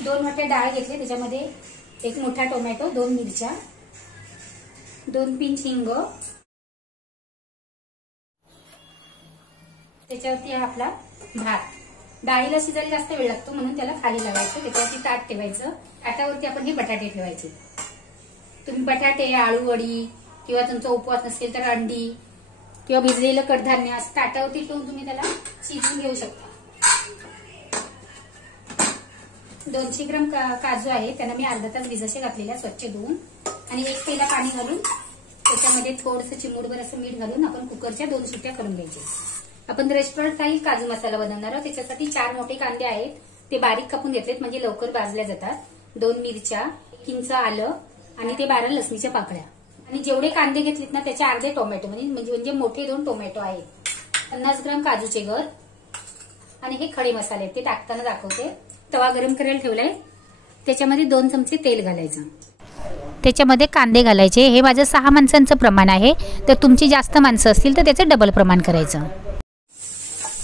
2 वाट्या डाळ घेतली, त्याच्यामध्ये 1 मोठा टोमॅटो, 2 मिरच्या, 2 पिंच हिंग, त्याच्यावरती आपला भात. डाळीला शिजायला जास्त वेळ लागतो म्हणून त्याला खाली लावायचं, त्याच्यावरती ताट ठेवायचं. ताटावरती आपण हे बटाटे ठेवायचे. तुम्ही बटाटे, आळू वडी किंवा तुमचा उपवास नसेल तर अंडी किंवा भिजलेलं कडधान्य असं ताटावरती ठेवून तुम्ही त्याला शिजवून घेऊ शकता. 200 ग्राम काजू आहे, त्यांना मी अर्धा तास भिजवून घातलेल्या, स्वच्छ धुवून. आणि 1 पेला पाणी घालून त्याच्यामध्ये थोडंसं चिमूटभर असं मीठ घालून आपण कुकरच्या 2 शिट्ट्या करून घ्यायच्या. आपण रेस्टॉरंट स्टाईल काजू मसाला बनवणार आहोत. त्याच्यासाठी 4 मोठे कांदे आहेत, ते बारीक कापून घेतलेत म्हणजे लवकर भाजल्या जातात. 2 मिरच्या, 1 इंच आलं आणि ते 12 लसणीच्या पाकळ्या. आणि जेवढे कांदे घेतलेत ना त्याचे अर्धे टोमॅटो म्हणजे मोठे 2 टोमॅटो आहेत. 50 ग्राम काजूचे गर आणि हे खडे मसाले ते टाकताना दाखवते. तवा गरम करायला ठेवलाय, त्याच्यामध्ये 2 चमचे तेल घालायचं. त्याच्यामध्ये कांदे घालायचे. हे माझं 6 माणसांचं प्रमाण आहे, तर तुमची जास्त माणसं असतील तर त्याचं डबल प्रमाण करायचं.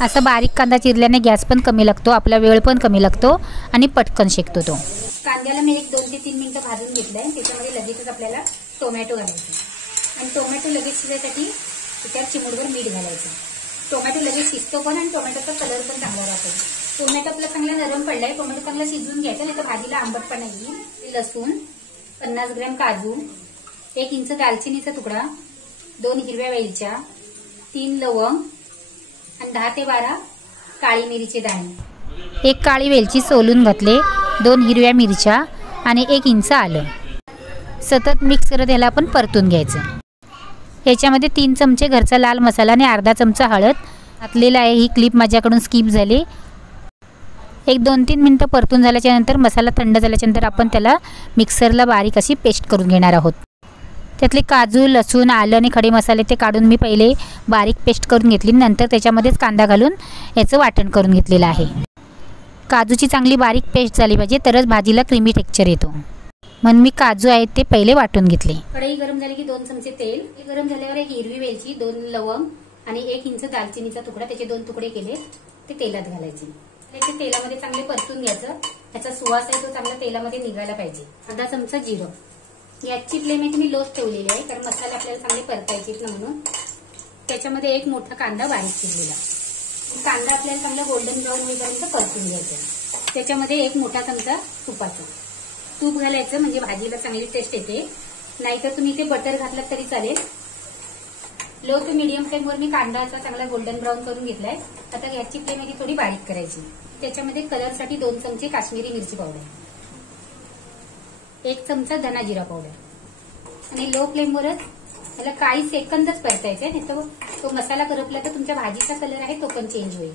असं बारीक कांदा चिरल्याने गॅस पण कमी लागतो, आपला वेळ पण कमी लागतो आणि पटकन शेकतो तो. कांद्याला मी 1 2 ते 3 मिनिटं भाजून घेतलंय. त्याच्यामध्ये लगेचच आपल्याला टोमॅटो घालायचं आणि टोमॅटो लगेच शिजायसाठी त्याच्यात चिमूटभर मीठ घालायचं. टोमॅटो लगेच शिजतो पण आणि टोमॅटोचा कलर पण चांगला राहतो. टोमॅटो आपला चांगला नरम पडलाय, टोमॅटो चांगला शिजून घ्यायचा, नाही तर भाजीला आंबटपणा येईल. लसूण, 50 ग्रॅम काजू, 1 इंच दालचिनीचा तुकडा, 2 हिरव्या वेलच्या, 3 लवंग आणि 10 ते 12 काळी मिरीचे दाणे. 1 काळी वेलची सोलून घातले, 2 हिरव्या मिरच्या आणि 1 इंच आलं. सतत मिक्स करत याला आपण परतून घ्यायचं. याच्यामध्ये 3 चमचे घरचा लाल मसाला आणि अर्धा चमचा हळद घातलेला आहे. ही क्लिप माझ्याकडून स्किप झाली. 1 2 3 मिनिटं परतून झाल्याच्या नंतर मसाला थंड झाल्याच्या नंतर आपण त्याला मिक्सरला बारीक अशी पेस्ट करून घेणार आहोत. त्यातले काजू, लसूण, आलं आणि खडे मसाले ते काढून मी पहिले बारीक पेस्ट करून घेतली, नंतर त्याच्यामध्येच कांदा घालून याचं वाटण करून घेतलेलं आहे. काजूची चांगली बारीक पेस्ट झाली पाहिजे, तरच भाजीला क्रीमी टेक्स्चर येतो. म्हणून मी काजू आहेत ते पहिले वाटून घेतले. कढई गरम झाली की 2 चमचे तेल. गरम झाल्यावर 1 हिरवी वेलची, 2 लवंग आणि 1 इंच दालचिनीचा तुकडा, त्याचे 2 तुकडे केले, ते तेलात घालायचे. त्याचे तेलामध्ये चांगले परतून घ्यायचं. त्याचा सुवास आहे तो चांगला तेलामध्ये निघायला पाहिजे. अर्धा चमचा जिरं. याची फ्लेम आहे मी लोच ठेवलेली आहे, कारण मसाले आपल्याला चांगले परतायचे ना म्हणून. त्याच्यामध्ये 1 मोठा कांदा बारीक चिरलेला. कांदा आपल्याला चांगला गोल्डन ब्राऊन होईपर्यंत परतून घ्यायचा. त्याच्यामध्ये 1 मोठा चमचा तुपाचा तूप घालायचं, म्हणजे भाजीला चांगली टेस्ट येते. नाहीतर तुम्ही इथे बटर घातलं तरी चालेल. लो टू मीडियम फ्लेमवर मी कांदाचा चांगला गोल्डन ब्राऊन करून घेतलाय. आता गॅसची फ्लेम आहे थोडी बारीक करायची. त्याच्यामध्ये कलरसाठी 2 चमचे काश्मीरी मिरची पावडर, 1 चमचा धना जिरा पावडर आणि लो फ्लेमवरच त्याला काही सेकंदच परतायचे, नाही तर तो मसाला करपला तर तुमच्या भाजीचा कलर आहे तो पण चेंज होईल.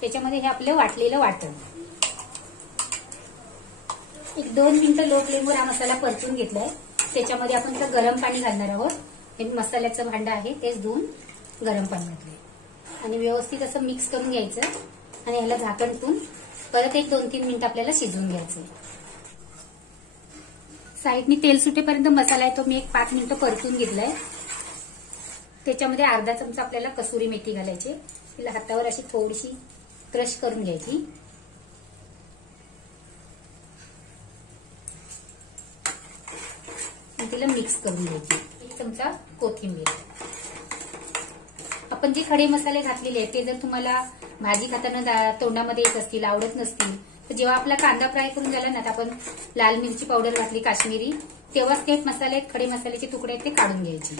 त्याच्यामध्ये हे आपलं वाटलेलं वाटण 1 2 मिनिटं लो फ्लेमवर हा मसाला परतून घेतलाय. त्याच्यामध्ये आपण तर गरम पाणी घालणार आहोत. हे मसाल्याचं भांडं आहे तेच धुवून गरम पाणी घातले आणि व्यवस्थित असं मिक्स करून घ्यायचं आणि ह्याला झाकण ठेवून परत 1 2 3 मिनिटं आपल्याला शिजवून घ्यायचं. साईडनी तेल सुटेपर्यंत मसाला आहे तो मी 1 5 मिनिटं परतून घेतलाय. त्याच्यामध्ये अर्धा चमचा आपल्याला कसुरी मेथी घालायची. तिला हातावर अशी थोडीशी क्रश करून घ्यायची. तिला मिक्स करून घ्यायची. 1 चमचा कोथिंबीर. आपण जे खडे मसाले घातलेले आहेत ते जर तुम्हाला भाजी खाताना तोंडामध्ये येत असतील, आवडत नसतील, तर जेव्हा आपला कांदा फ्राय करून झाला ना, तर आपण लाल मिरची पावडर घातली काश्मीरी, तेव्हाच ते मसाले खडे मसाल्याचे तुकडे आहेत ते काढून घ्यायचे.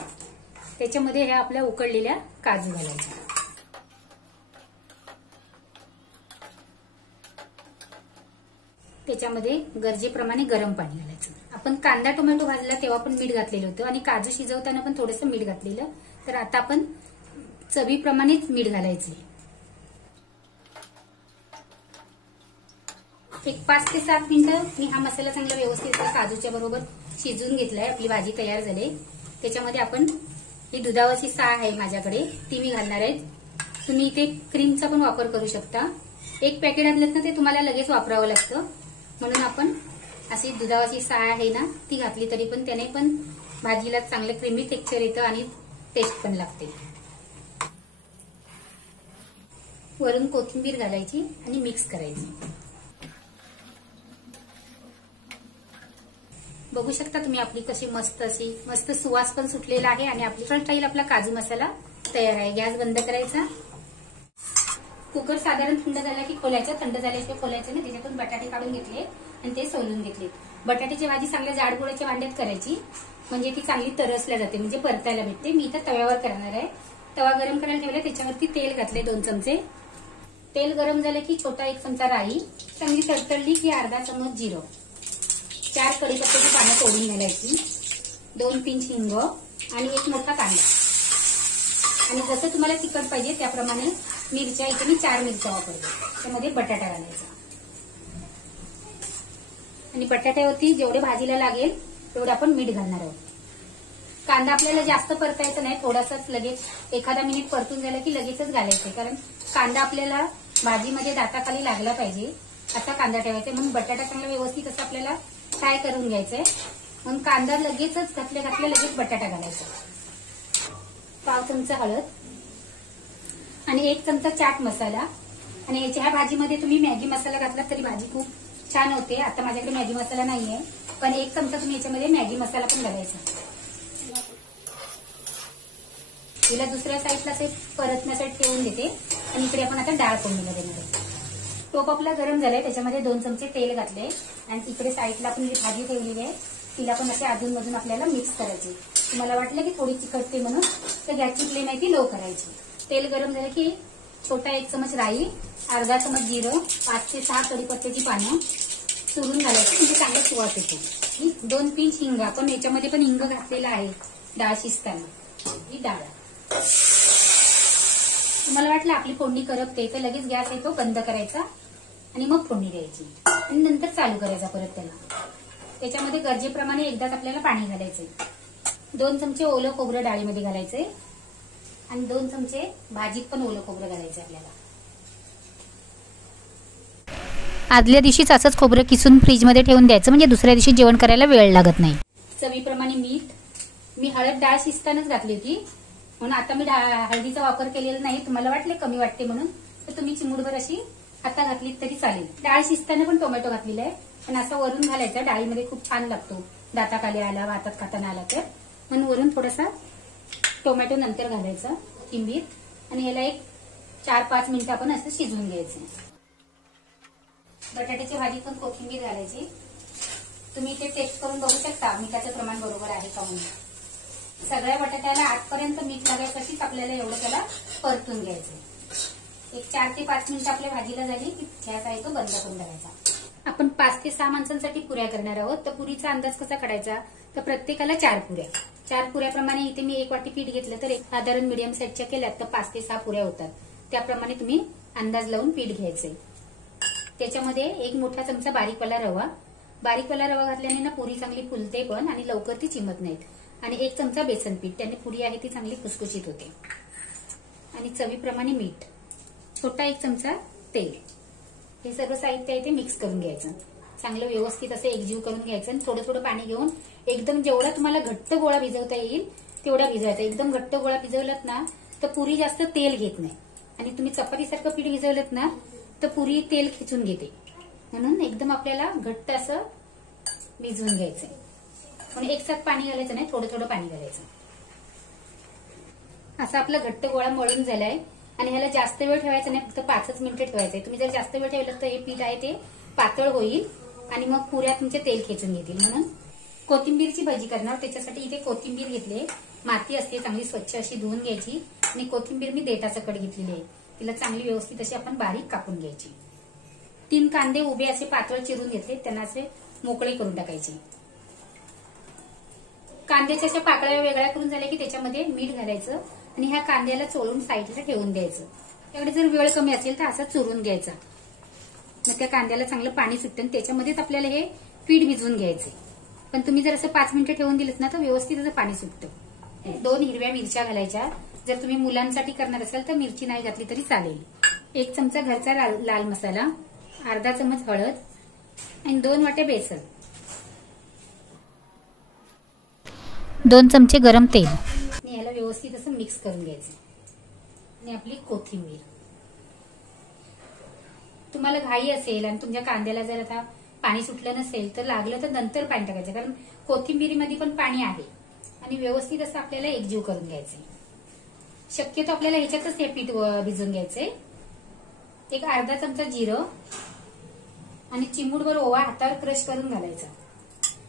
त्याच्यामध्ये ह्या आपल्या उकडलेल्या काजू घालायच्या. त्याच्यामध्ये गरजेप्रमाणे गरम पाणी घालायचं. आपण कांदा टोमॅटो भाजला तेव्हा पण मीठ घातलेलं होतं आणि काजू शिजवताना पण थोडंसं मीठ घातलेलं. तर आता आपण चवीप्रमाणेच मीठ घालायचे. 5 ते 7 मिनिटं मी हा मसाला चांगला व्यवस्थित काजूच्या बरोबर शिजवून घेतलाय. आपली भाजी तयार झाली. त्याच्यामध्ये आपण ही दुधावरची साय आहे माझ्याकडे, ती मी घालणार आहे. तुम्ही इथे क्रीमचा पण वापर करू शकता. 1 पॅकेट आणलं ना ते तुम्हाला लगेच वापरावं लागतं, म्हणून आपण अशी दुधावरची साय आहे ना ती घातली तरी पण त्याने पण भाजीला चांगलं क्रीमी टेक्स्चर येतं आणि टेस्ट पण लागते. वरून कोथिंबीर घालायची आणि मिक्स करायची. बघू शकता तुम्ही आपली कशी मस्त सुवास पण सुटलेला आहे आणि आपली फ्रंट स्टाईल आपला काजू मसाला तयार आहे. गॅस बंद करायचा. कुकर साधारण थंड झाला की खोलायचं. थंड झाल्याशिवाय खोलायचं नाही. त्याच्यातून बटाटे काढून घेतले आणि ते सोलून घेतले. बटाट्याची भाजी चांगल्या जाडगोळ्याच्या भांड्यात करायची म्हणजे ती चांगली तरसल्या जाते, म्हणजे परतायला भेटते. मी इथं तव्यावर करणार आहे. तवा गरम करायला ठेवला, त्याच्यावरती तेल घातले 2 चमचे. तेल गरम झालं की छोटा 1 चमचा राई, चांगली तडतडली की अर्धा चमच जिरं, 4 कढीपत्त्याची पानं तोडून घालायची, 2 पिंच हिंग आणि 1 मोठा कांदा. आणि जसं तुम्हाला तिखट पाहिजे त्याप्रमाणे मिरच्या, इथे मी 4 मिरच्या वापरते. त्यामध्ये बटाटा घालायचा आणि बटाट्यावरती जेवढे भाजीला लागेल तेवढे आपण मीठ घालणार आहोत. कांदा आपल्याला जास्त परतायचा नाही, थोडासाच लगेच एखादा मिनिट परतून झाला की लगेचच घालायचे, कारण कांदा आपल्याला भाजीमध्ये दाताखाली लागला पाहिजे असा कांदा ठेवायचा. म्हणून बटाटा चांगला व्यवस्थित असं आपल्याला फ्राय करून घ्यायचंय. म्हणून कांदा लगेचच घातल्या लगेच बटाटा घालायचा. 1 चमचा हळद आणि 1 चमचा चाट मसाला. आणि ह्या भाजीमध्ये तुम्ही मॅगी मसाला घातला तरी भाजी खूप छान होते. आता माझ्याकडे मॅगी मसाला नाहीये, पण 1 चमचा तुम्ही याच्यामध्ये मॅगी मसाला पण घालायचा. तिला दुसऱ्या साईडला ते परतण्यासाठी ठेवून देते आणि इकडे आपण आता डाळ फोडणीला देणार आहोत. टोप आपला गरम झालाय, त्याच्यामध्ये 2 चमचे तेल घातले आणि इकडे साईडला आपण जी भाजी ठेवलेली आहे तिला पण असे अधूनमधून आपल्याला मिक्स करायची. तुम्हाला वाटलं की थोडी चिकटते म्हणून तर गॅसची फ्लेम आहे ती लो करायची. तेल गरम झालं की छोटा 1 चमच राई, अर्धा चमच जिरं, 5 ते 6 कढीपत्त्याची पानं चुरून घालायची, म्हणजे चांगला सुवास येतो. 2 पिंच हिंग, आपण याच्यामध्ये पण हिंग घातलेला आहे डाळ शिजताना. ही डाळ तुम्हाला वाटलं आपली फोडणी करपते तर लगेच गॅस आहे तो बंद करायचा आणि मग फोडणी द्यायची आणि नंतर चालू करायचा परत त्याला. त्याच्यामध्ये गरजेप्रमाणे एकदाच आपल्याला पाणी घालायचंय. 2 चमचे ओलं खोबरं डाळीमध्ये घालायचंय आणि 2 चमचे भाजीत पण ओलं खोबरं घालायचं आपल्याला. आदल्या दिवशीच असंच खोबरं किसून फ्रीजमध्ये ठेवून द्यायचं, म्हणजे दुसऱ्या दिवशी जेवण करायला वेळ लागत नाही. चवीप्रमाणे मीठ. मी हळद डाळ शिजतानाच घातली होती म्हणून आता मी हळदीचा वापर केलेला नाही. तुम्हाला वाटले कमी वाटते म्हणून तर तुम्ही चिमूटभर अशी आता घातली तरी चालेल. डाळ शिजताना पण टोमॅटो घातलेला आहे, पण असं वरून घालायचा. डाळीमध्ये खूप छान लागतो, दाताखाली आला, भातात खाताना आला तर. म्हणून वरून थोडासा टोमॅटो नंतर घालायचा, कोथिंबीर, आणि ह्याला एक 4-5 मिनिटं आपण असं शिजवून घ्यायचं. बटाट्याची भाजी पण कोथिंबीर घालायची. तुम्ही ते टेस्ट करून बघू शकता मिठाचं प्रमाण बरोबर आहे का म्हणून. सगळ्या बटाट्याला आतपर्यंत मीठ लागायसाठीच आपल्याला एवढं त्याला परतून घ्यायचं. एक 4 ते 5 मिनिटं आपल्या भाजीला झाली की गॅस आहे तो बंद करून टाकायचा. आपण 5 ते 6 माणसांसाठी पुऱ्या करणार आहोत. तर पुरीचा अंदाज कसा काढायचा, तर प्रत्येकाला 4 पुऱ्या. 4 पुऱ्याप्रमाणे इथे मी 1 वाटी पीठ घेतलं तर साधारण मीडियम साईजच्या केल्यात तर 5 ते 6 पुऱ्या होतात. त्याप्रमाणे तुम्ही अंदाज लावून पीठ घ्यायचंय. त्याच्यामध्ये 1 मोठा चमचा बारीकवाला रवा. बारीकवाला रवा घातल्याने ना पुरी चांगली फुलते पण आणि लवकर ती चिमत नाहीत. आणि 1 चमचा बेसन पीठ, त्याने पुरी आहे ती चांगली खुसखुशीत होते. आणि चवीप्रमाणे मीठ, छोटा 1 चमचा तेल. हे सगळं साहित्य आहे ते मिक्स करून घ्यायचं. चांगलं व्यवस्थित असं एकजीव करून घ्यायचं आणि थोडं थोडं पाणी घेऊन एकदम जेवढा तुम्हाला घट्ट गोळा भिजवता येईल तेवढा भिजवायचा. एकदम घट्ट गोळा भिजवलात ना तर पुरी जास्त तेल घेत नाही. आणि तुम्ही चपातीसारखं पीठ भिजवलत ना तर पुरी तेल खिचून घेते. म्हणून एकदम आपल्याला घट्ट असं भिजवून घ्यायचंय. म्हणून एकसाथ पाणी घालायचं नाही, थोडं थोडं पाणी घालायचं. असं आपला घट्ट गोळा मळून झालाय आणि ह्याला जास्त वेळ ठेवायचा नाही, फक्त 5च मिनिटं ठेवायचंय. तुम्ही जर जास्त वेळ ठेवलं तर हे पीठ आहे ते पातळ होईल आणि मग पुऱ्या तुमचे तेल खेचून घेतील. म्हणून कोथिंबीरची भाजी करणार, त्याच्यासाठी इथे कोथिंबीर घेतली. माती असते चांगली स्वच्छ अशी धुवून घ्यायची आणि कोथिंबीर मी देठाचा कट घेतलेली आहे. तिला चांगली व्यवस्थित अशी आपण बारीक कापून घ्यायची. 3 कांदे उभे असे पातळ चिरून घेतले, त्यांना असे मोकळे करून टाकायचे. कांद्याच्या अशा पाकळ्या वेगळ्या करून झाल्या की त्याच्यामध्ये मीठ घालायचं आणि ह्या कांद्याला चोळून साईडला ठेवून द्यायचं. त्याकडे जर वेळ कमी असेल तर असा चुरून घ्यायचा. मग त्या कांद्याला चांगलं पाणी सुटतं, त्याच्यामध्येच आपल्याला हे पीठ भिजवून घ्यायचे. पण तुम्ही जर असं 5 मिनिटं ठेवून दिलं ना तर व्यवस्थित असं पाणी सुटतं. 2 हिरव्या मिरच्या घालायच्या. जर तुम्ही मुलांसाठी करणार असाल तर मिरची नाही घातली तरी चालेल. 1 चमचा घरचा लाल मसाला, अर्धा चमच हळद आणि 2 वाट्या बेसन, 2 चमचे गरम तेल. आणि याला व्यवस्थित असं मिक्स करून घ्यायचं. आणि आपली कोथिंबीर. तुम्हाला घाई असेल आणि तुमच्या कांद्याला जर आता पाणी सुटलं नसेल तर लागलं तर नंतर पाणी टाकायचं, कारण कोथिंबीरीमध्ये पण पाणी आहे. आणि व्यवस्थित असं आपल्याला एकजीव करून घ्यायचंय. शक्यतो आपल्याला ह्याच्यातच हे पीठ भिजून घ्यायचंय. एक अर्धा चमचा जिरं आणि चिमूटभर ओवा हातावर क्रश करून घालायचा.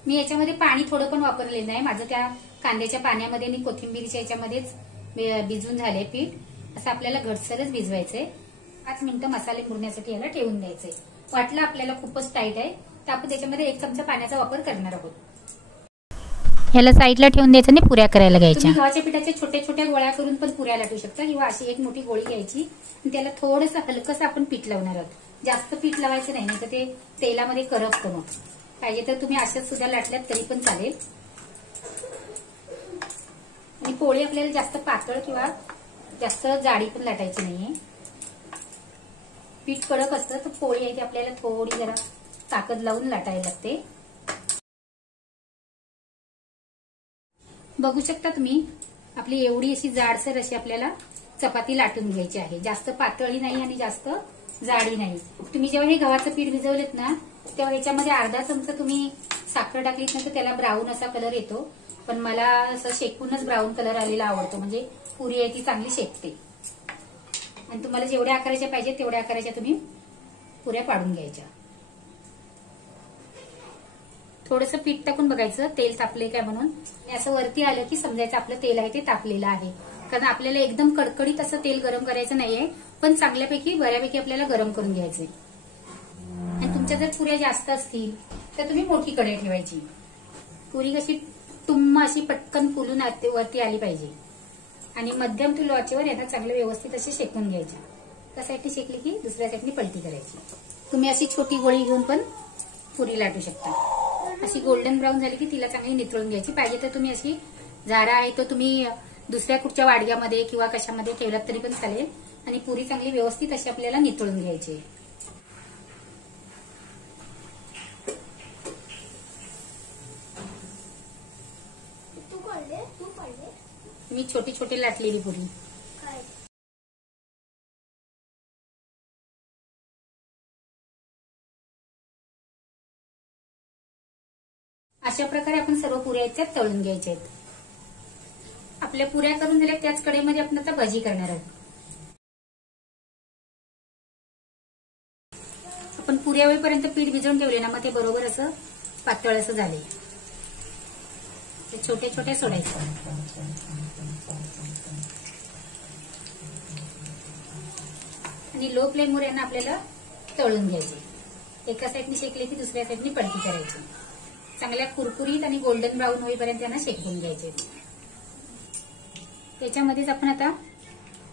मी याच्यामध्ये पाणी थोडं पण वापरलेलं नाही. माझं त्या कांद्याच्या पाण्यामध्ये आणि कोथिंबीरीच्या याच्यामध्येच भिजून झाले पीठ. असं आपल्याला घटसरच भिजवायचंय. 5 मिनिटं मसाले मुरण्यासाठी याला ठेवून द्यायचंय. वाटलं आपल्याला खूपच टाईट आहे तर आपण त्याच्यामध्ये 1 चमचा पाण्याचा वापर करणार आहोत. ह्याला साईडला ठेवून द्यायचं आणि पुऱ्या करायला घ्यायच्या. तुम्ही गव्हाच्या पिठाच्या छोट्या छोट्या गोळ्या करून पण पुऱ्या लाटू शकता, किंवा अशी एक मोठी गोळी घ्यायची आणि त्याला थोडंसं हलकंसं आपण पीठ लावणार आहोत. जास्त पीठ लावायचं नाही, तर ते तेलामध्ये करपतं. मग पाहिजे तर तुम्ही अशाच सुद्धा लाटल्यात तरी पण चालेल. आणि पोळी आपल्याला जास्त पातळ किंवा जास्त जाडी पण लाटायची नाहीये. पीठ कडक असतं तर पोळी आहे ती आपल्याला थोडी जरा ताकद लावून लाटायला लागते. बघू शकता तुम्ही, आपली एवढी अशी जाडसर अशी आपल्याला चपाती लाटून घ्यायची आहे. जास्त पातळी नाही आणि जास्त जाडी नाही. तुम्ही जेव्हा हे गव्हाचं पीठ भिजवलेत ना, तेव्हा याच्यामध्ये अर्धा चमचा तुम्ही साखर टाकलीत ना तर त्याला ब्राऊन असा कलर येतो. पण मला असं शेकूनच ब्राऊन कलर आलेला आवडतो, म्हणजे पुरी आहे ती चांगली शेकते. आणि तुम्हाला जेवढ्या आकाराच्या पाहिजे तेवढ्या आकाराच्या तुम्ही पुऱ्या पाडून घ्यायच्या. थोडंसं पीठ टाकून बघायचं तेल तापले काय म्हणून. असं वरती आलं की समजायचं आपलं तेल आहे ते तापलेलं आहे. कारण आपल्याला एकदम कडकडीत असं तेल गरम करायचं नाहीये, पण चांगल्यापैकी बऱ्यापैकी आपल्याला गरम करून घ्यायचंय. आणि तुमच्या जर पुऱ्या जास्त असतील तर तुम्ही मोठी कढई ठेवायची. पुरी कशी तुंब अशी पटकन फुलून वरती आली पाहिजे. आणि मध्यम टू लोच्यावर यांना चांगलं व्यवस्थित असे शेकून घ्यायच्या. एका साईडनी शेकली की दुसऱ्या साईडनी पलटी करायची. तुम्ही अशी छोटी गोळी घेऊन पण पुरी लाटू शकता. अशी गोल्डन ब्राऊन झाली की तिला चांगली नितळून घ्यायची. पाहिजे तर तुम्ही अशी झारा आहे तो तुम्ही दुसऱ्या कुठच्या वाडग्यामध्ये किंवा कशामध्ये ठेवलात तरी पण चालेल. आणि पुरी चांगली व्यवस्थित अशी आपल्याला नितळून घ्यायची. मी छोटी छोटी लाटलेली पुरी. अशा प्रकारे आपण सर्व पुऱ्या आहेत त्या तळून घ्यायच्या आहेत. आपल्या पुऱ्या करून झाल्या त्याच कढईमध्ये आपण आता भजी करणार आहोत. आपण पुऱ्या होईपर्यंत पीठ भिजवून ठेवले ना, मग ते बरोबर असं पातळ असं झाले. ते छोटे छोटे सोडायचे. आणि लो फ्लेमवर यांना आपल्याला तळून घ्यायचे. एका साईडनी शेकले की दुसऱ्या साईडनी पलटी करायची. चांगल्या कुरकुरीत आणि गोल्डन ब्राऊन होईपर्यंत त्यांना शेकून घ्यायचे. त्याच्यामध्येच आपण आता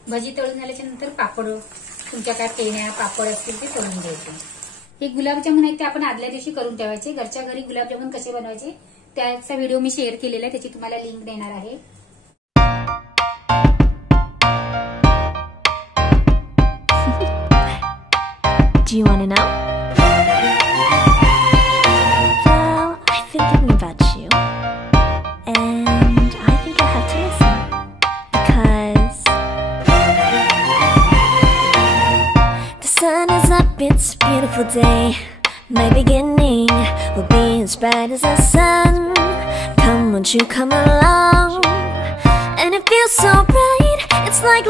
भजी तळून झाल्याच्या नंतर पापड, तुमच्या काय फेण्या पापड असतील ते तळून घ्यायचे. हे गुलाबजामुन आहेत ते आपण आदल्या दिवशी करून ठेवायचे. घरच्या घरी गुलाबजामुन कसे बनवायचे त्याचा व्हिडिओ मी शेअर केलेला आहे, त्याची तुम्हाला लिंक देणार आहे. Do you want to know? Well, I've been thinking about you, and I think you'll have to listen, because the sun is up, it's a beautiful day. My beginning will be as bright as the sun. Come, won't you come along? And it feels so bright, it's like